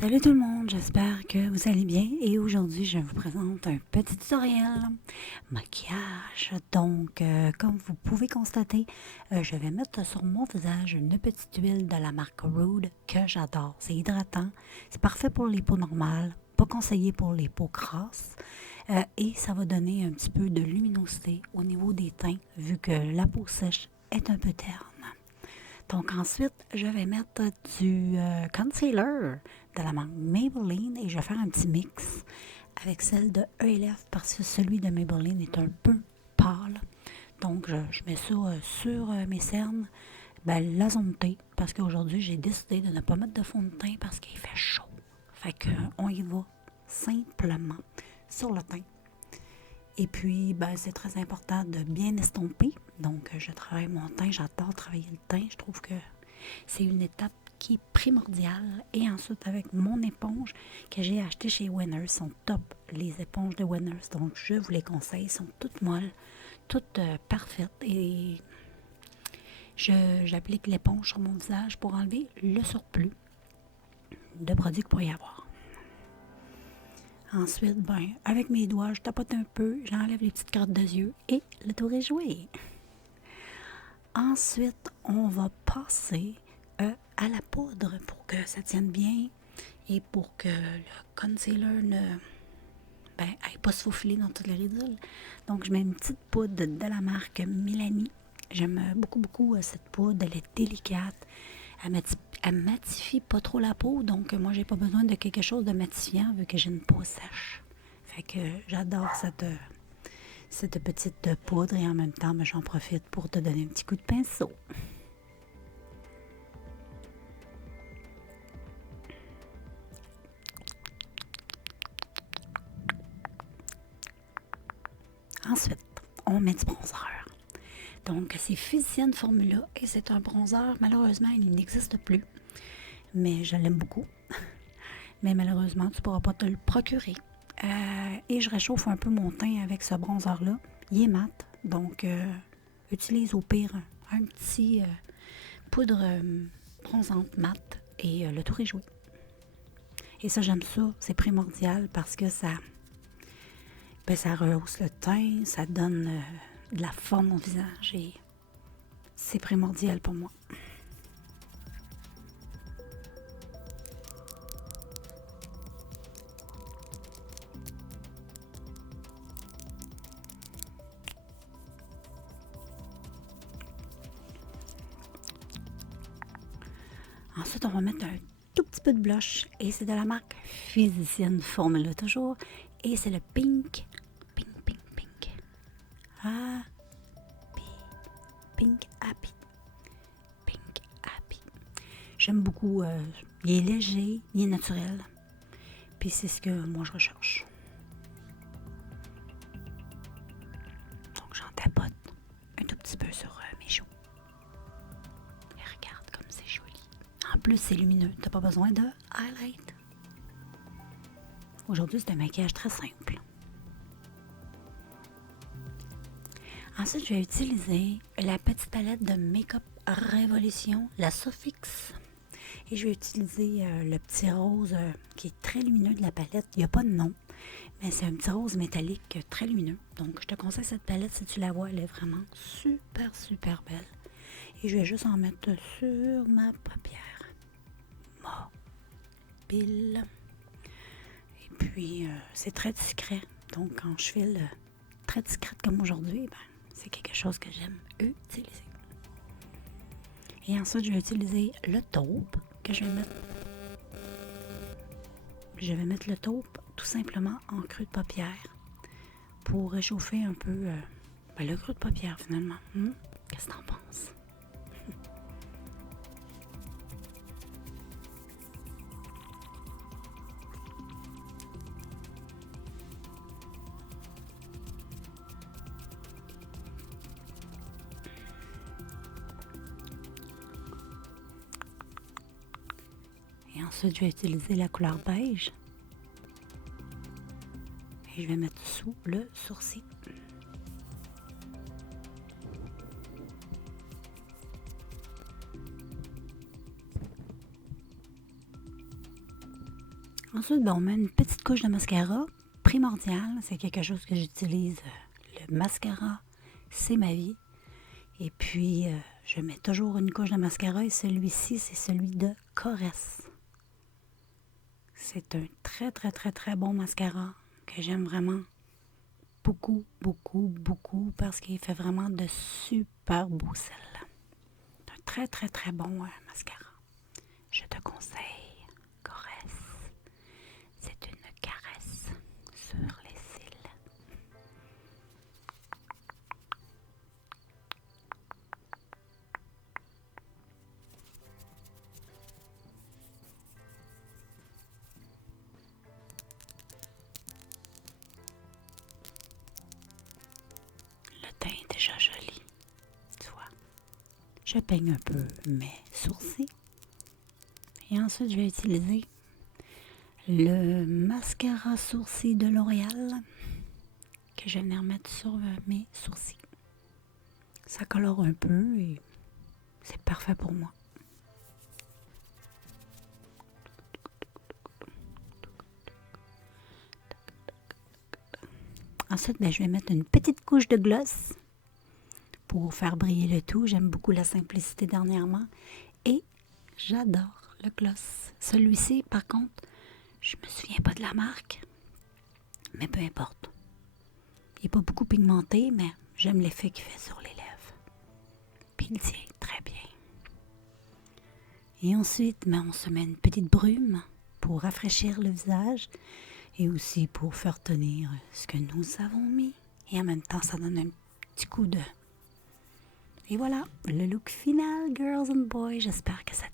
Salut tout le monde, j'espère que vous allez bien et aujourd'hui je vous présente un petit tutoriel maquillage. Donc comme vous pouvez constater, je vais mettre sur mon visage une petite huile de la marque Rude que j'adore. C'est hydratant, c'est parfait pour les peaux normales, pas conseillé pour les peaux grasses et ça va donner un petit peu de luminosité au niveau des teints vu que la peau sèche est un peu terne. Donc ensuite, je vais mettre du concealer de la marque Maybelline et je vais faire un petit mix avec celle de ELF parce que celui de Maybelline est un peu pâle. Donc je mets ça sur mes cernes, la zone T, parce qu'aujourd'hui j'ai décidé de ne pas mettre de fond de teint parce qu'il fait chaud. Fait que on y va simplement sur le teint. Et puis, c'est très important de bien estomper. Donc, je travaille mon teint. J'adore travailler le teint. Je trouve que c'est une étape qui est primordiale. Et ensuite, avec mon éponge que j'ai achetée chez Winners, sont top, les éponges de Winners. Donc, je vous les conseille. Elles sont toutes molles, toutes parfaites. Et j'applique l'éponge sur mon visage pour enlever le surplus de produits qu'il pourrait y avoir. Ensuite, avec mes doigts, je tapote un peu, j'enlève les petites crottes de yeux et le tour est joué. Ensuite, on va passer à la poudre pour que ça tienne bien et pour que le concealer ne aille pas se faufiler dans toute la ridule. Donc, je mets une petite poudre de la marque Milani. J'aime beaucoup, beaucoup cette poudre. Elle est délicate. Elle matifie pas trop la peau. Donc, moi, j'ai pas besoin de quelque chose de matifiant vu que j'ai une peau sèche. Fait que j'adore cette petite poudre et en même temps, j'en profite pour te donner un petit coup de pinceau. Ensuite, on met du bronzer. Donc, c'est Physicienne Formula et c'est un bronzer. Malheureusement, il n'existe plus, mais je l'aime beaucoup. Mais malheureusement, tu ne pourras pas te le procurer. Et je réchauffe un peu mon teint avec ce bronzer-là. Il est mat, donc utilise au pire un petit poudre bronzante mat et le tour est joué. Et ça, j'aime ça, c'est primordial parce que ça rehausse le teint, ça donne de la forme au visage et c'est primordial pour moi. Ensuite, on va mettre un tout petit peu de blush et c'est de la marque Physicienne Formula toujours et c'est le Pink. Happy. Pink Happy. Pink Happy. J'aime beaucoup. Il est léger, il est naturel. Puis c'est ce que moi je recherche. Donc j'en tapote un tout petit peu sur mes joues. Et regarde comme c'est joli. En plus, c'est lumineux. T'as pas besoin de highlight. Aujourd'hui, c'est un maquillage très simple. Ensuite, je vais utiliser la petite palette de Make-up Révolution, la Sofix. Et je vais utiliser le petit rose qui est très lumineux de la palette. Il n'y a pas de nom, mais c'est un petit rose métallique très lumineux. Donc, je te conseille cette palette si tu la vois. Elle est vraiment super, super belle. Et je vais juste en mettre sur ma paupière mobile. Et puis, c'est très discret. Donc, quand je file très discrète comme aujourd'hui, c'est quelque chose que j'aime utiliser. Et ensuite, je vais utiliser le taupe que je vais mettre. Je vais mettre le taupe tout simplement en creux de paupière pour réchauffer un peu le creux de paupière finalement. Qu'est-ce que t'en penses? Et ensuite, je vais utiliser la couleur beige. Et je vais mettre sous le sourcil. Ensuite, on met une petite couche de mascara. Primordial, c'est quelque chose que j'utilise. Le mascara, c'est ma vie. Et puis, je mets toujours une couche de mascara et celui-ci, c'est celui de Coresse. C'est un très, très, très, très bon mascara que j'aime vraiment beaucoup, beaucoup, beaucoup parce qu'il fait vraiment de super beaux cils. C'est un très, très, très bon mascara. Je te conseille Coresse. C'est une caresse sur les cils. Le teint est déjà joli, tu vois. Je peigne un peu mes sourcils. Et ensuite, je vais utiliser le mascara sourcil de L'Oréal que je vais venir mettre sur mes sourcils. Ça colore un peu et c'est parfait pour moi. Ensuite, je vais mettre une petite couche de gloss pour faire briller le tout. J'aime beaucoup la simplicité dernièrement et j'adore le gloss. Celui-ci, par contre, je me souviens pas de la marque, mais peu importe. Il n'est pas beaucoup pigmenté, mais j'aime l'effet qu'il fait sur les lèvres. Puis il tient très bien. Et ensuite, on se met une petite brume pour rafraîchir le visage et aussi pour faire tenir ce que nous avons mis. Et en même temps, ça donne un petit coup de... Et voilà, le look final, girls and boys. J'espère que ça